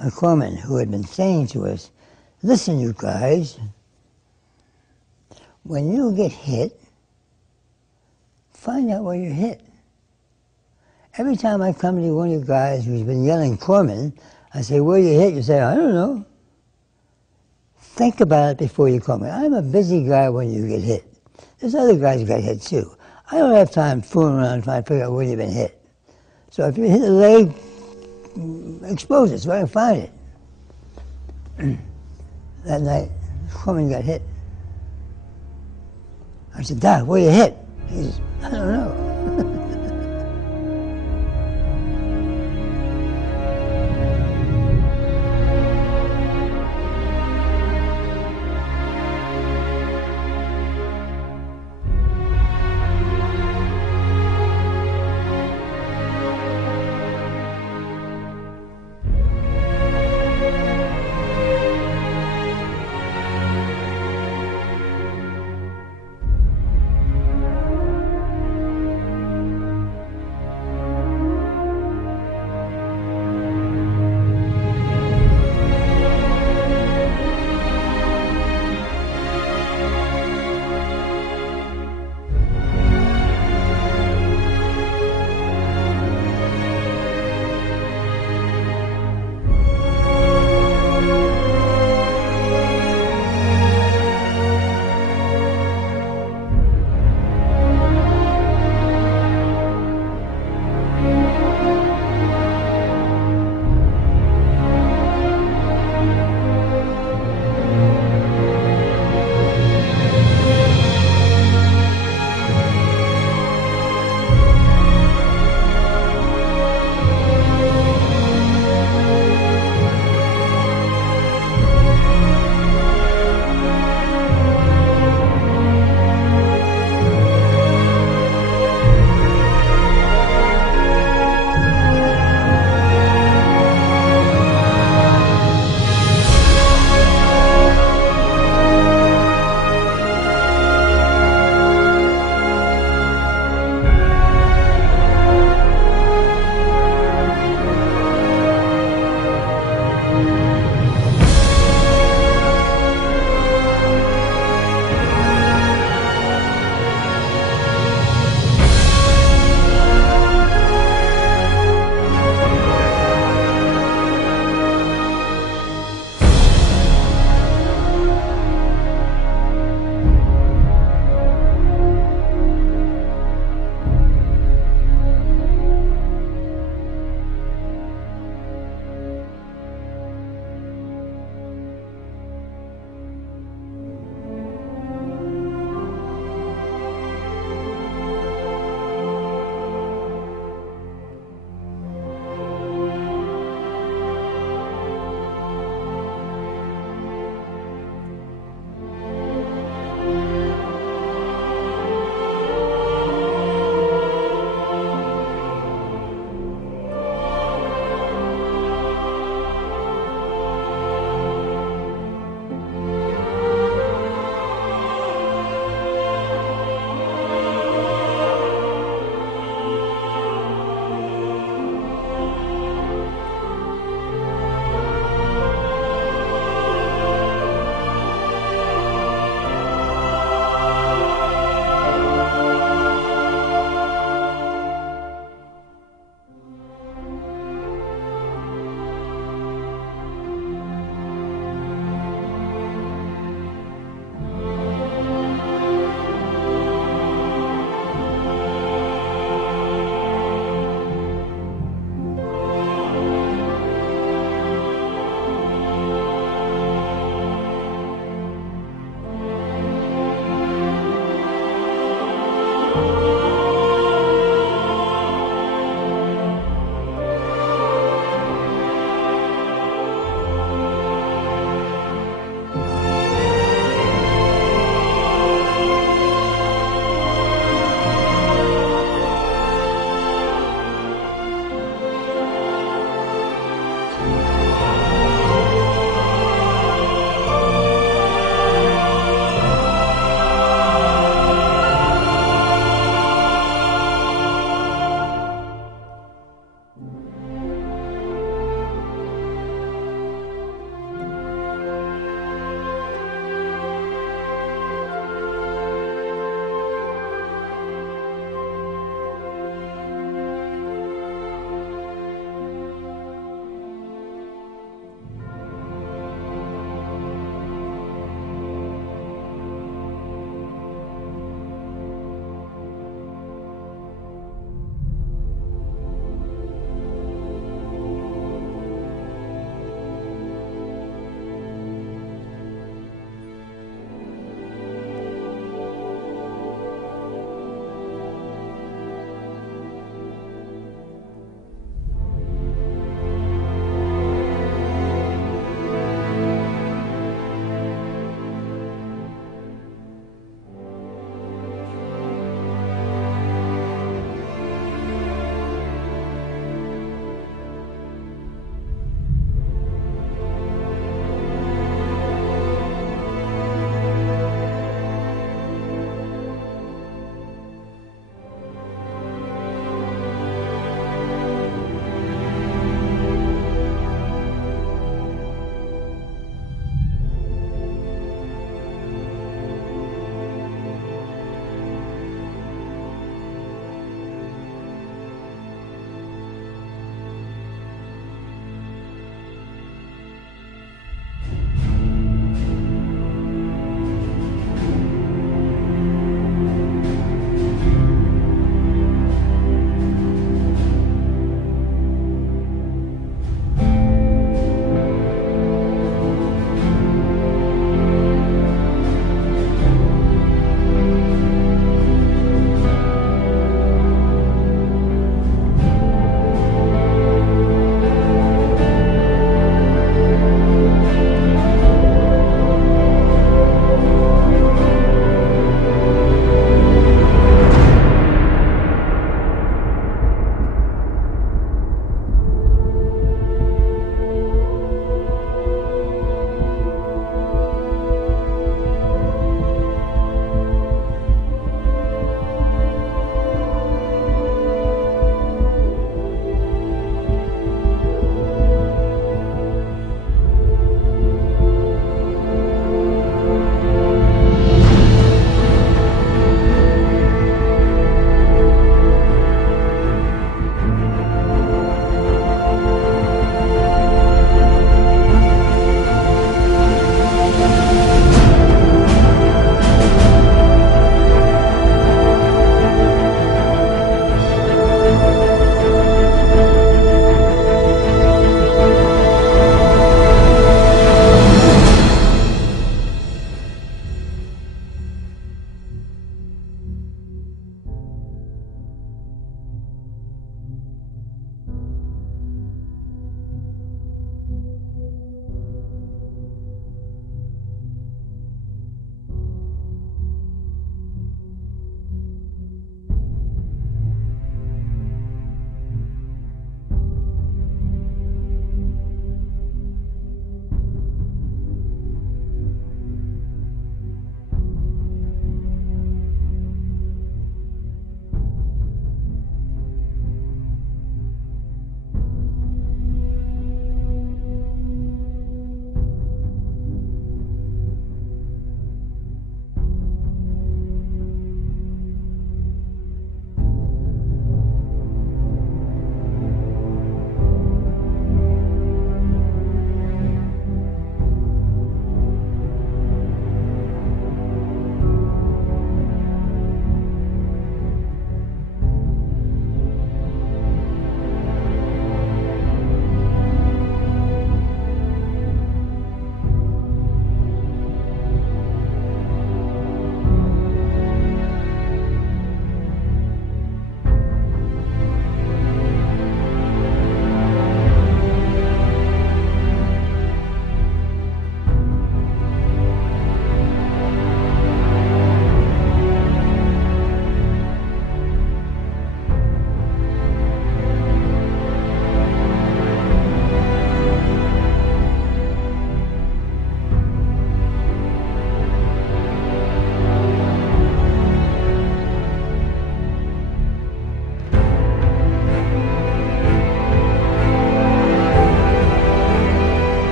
a corpsman who had been saying to us, listen, you guys, when you get hit, find out where you're hit. Every time I come to one of you guys who's been yelling corpsman, I say, where you hit? You say, I don't know. Think about it before you call me. I'm a busy guy when you get hit. There's other guys who got hit too. I don't have time fooling around trying to figure out where you've been hit. So if you hit the leg, expose it so I can find it. That night, this woman got hit. I said, Doc, where you hit? He says, I don't know.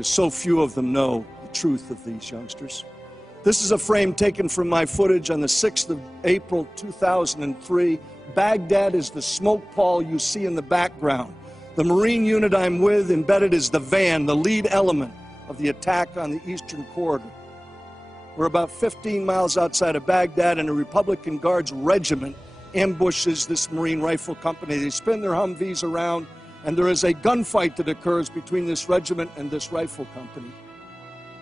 because so few of them know the truth of these youngsters. This is a frame taken from my footage on the 6th of April, 2003. Baghdad is the smoke pall you see in the background. The Marine unit I'm with embedded is the van, the lead element of the attack on the Eastern Corridor. We're about 15 miles outside of Baghdad, and a Republican Guards regiment ambushes this Marine rifle company. They spin their Humvees around, and there is a gunfight that occurs between this regiment and this rifle company.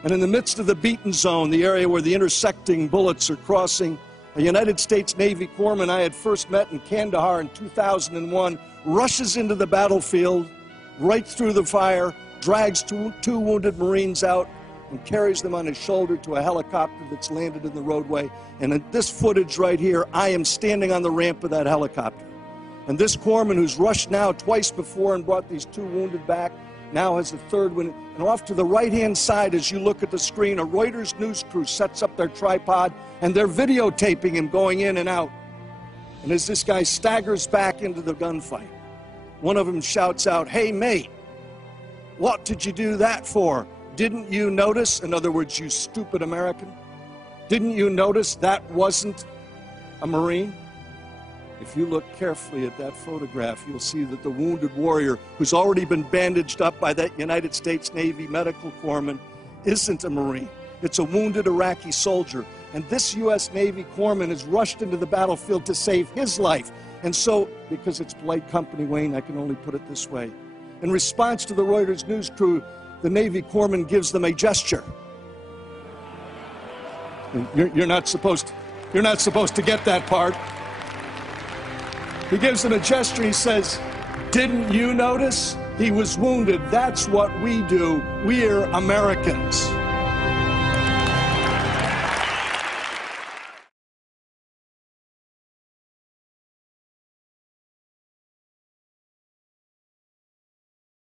And in the midst of the beaten zone, the area where the intersecting bullets are crossing, a United States Navy corpsman I had first met in Kandahar in 2001 rushes into the battlefield, right through the fire, drags two wounded Marines out, and carries them on his shoulder to a helicopter that's landed in the roadway. And in this footage right here, I am standing on the ramp of that helicopter. And this corpsman, who's rushed now twice before and brought these two wounded back, now has a third one. And off to the right-hand side, as you look at the screen, a Reuters news crew sets up their tripod, and they're videotaping him going in and out. And as this guy staggers back into the gunfight, one of them shouts out, "Hey, mate, what did you do that for? Didn't you notice?" In other words, you stupid American. Didn't you notice that wasn't a Marine? If you look carefully at that photograph, you'll see that the wounded warrior, who's already been bandaged up by that United States Navy medical corpsman, isn't a Marine. It's a wounded Iraqi soldier. And this U.S. Navy corpsman is rushed into the battlefield to save his life. And so, because it's polite company, Wayne, I can only put it this way. In response to the Reuters news crew, the Navy corpsman gives them a gesture. You're not supposed to get that part. He gives them a gesture. He says, "Didn't you notice? He was wounded. That's what we do. We're Americans."